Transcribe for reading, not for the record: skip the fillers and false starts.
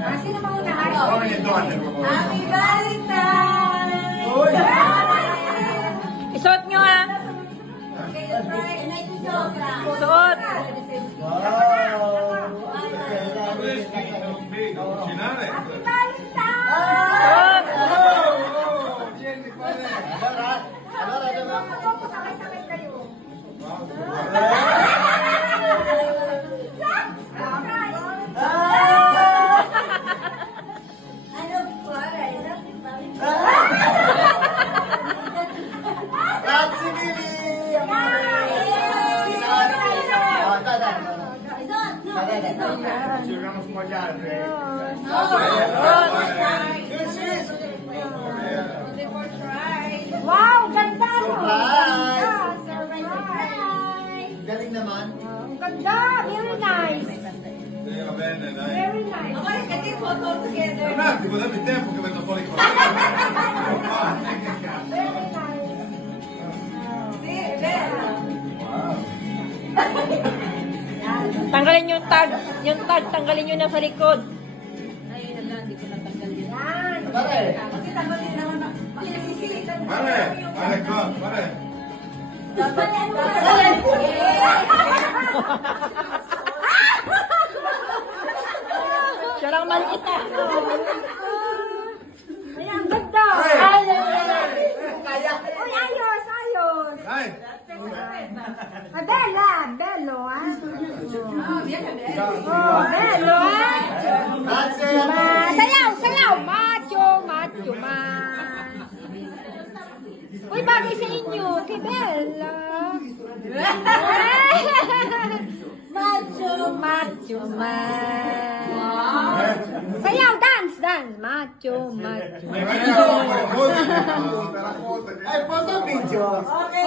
Sino mauna? Happy Valentine! Isuot nyo ha. Suot. Sabay-sabay kayo. Llegamos como allá. Wow, ganda mo. Surprise! Surprise! Galing naman. Ang ganda, very nice. Very nice. Okay, can we photo together? Un attimo, dammi tempo che vengo fuori con Very nice. See, Bella. Tanggalin yung tag. Yung tag, tanggalin nyo na sa likod. Yan. Pare! Kasi tama din naman na. Masisilitan mo. Pare! Pare, qua, pare! Siya lang maliit ah. Ay, ang ganda. Ay! Uy, ayos, ayos. Dai! Ah, Bella, bello, ah. Oh, bien, Bella. Oh, bello, ah. Grazie! Sayaw, sayaw. Macho, macho, ma. Uy, bagay sa inyo. Kay Bella. Macho, macho, ma. Sayaw, dance, dance. Macho, macho. Hai fatto il video? Okay,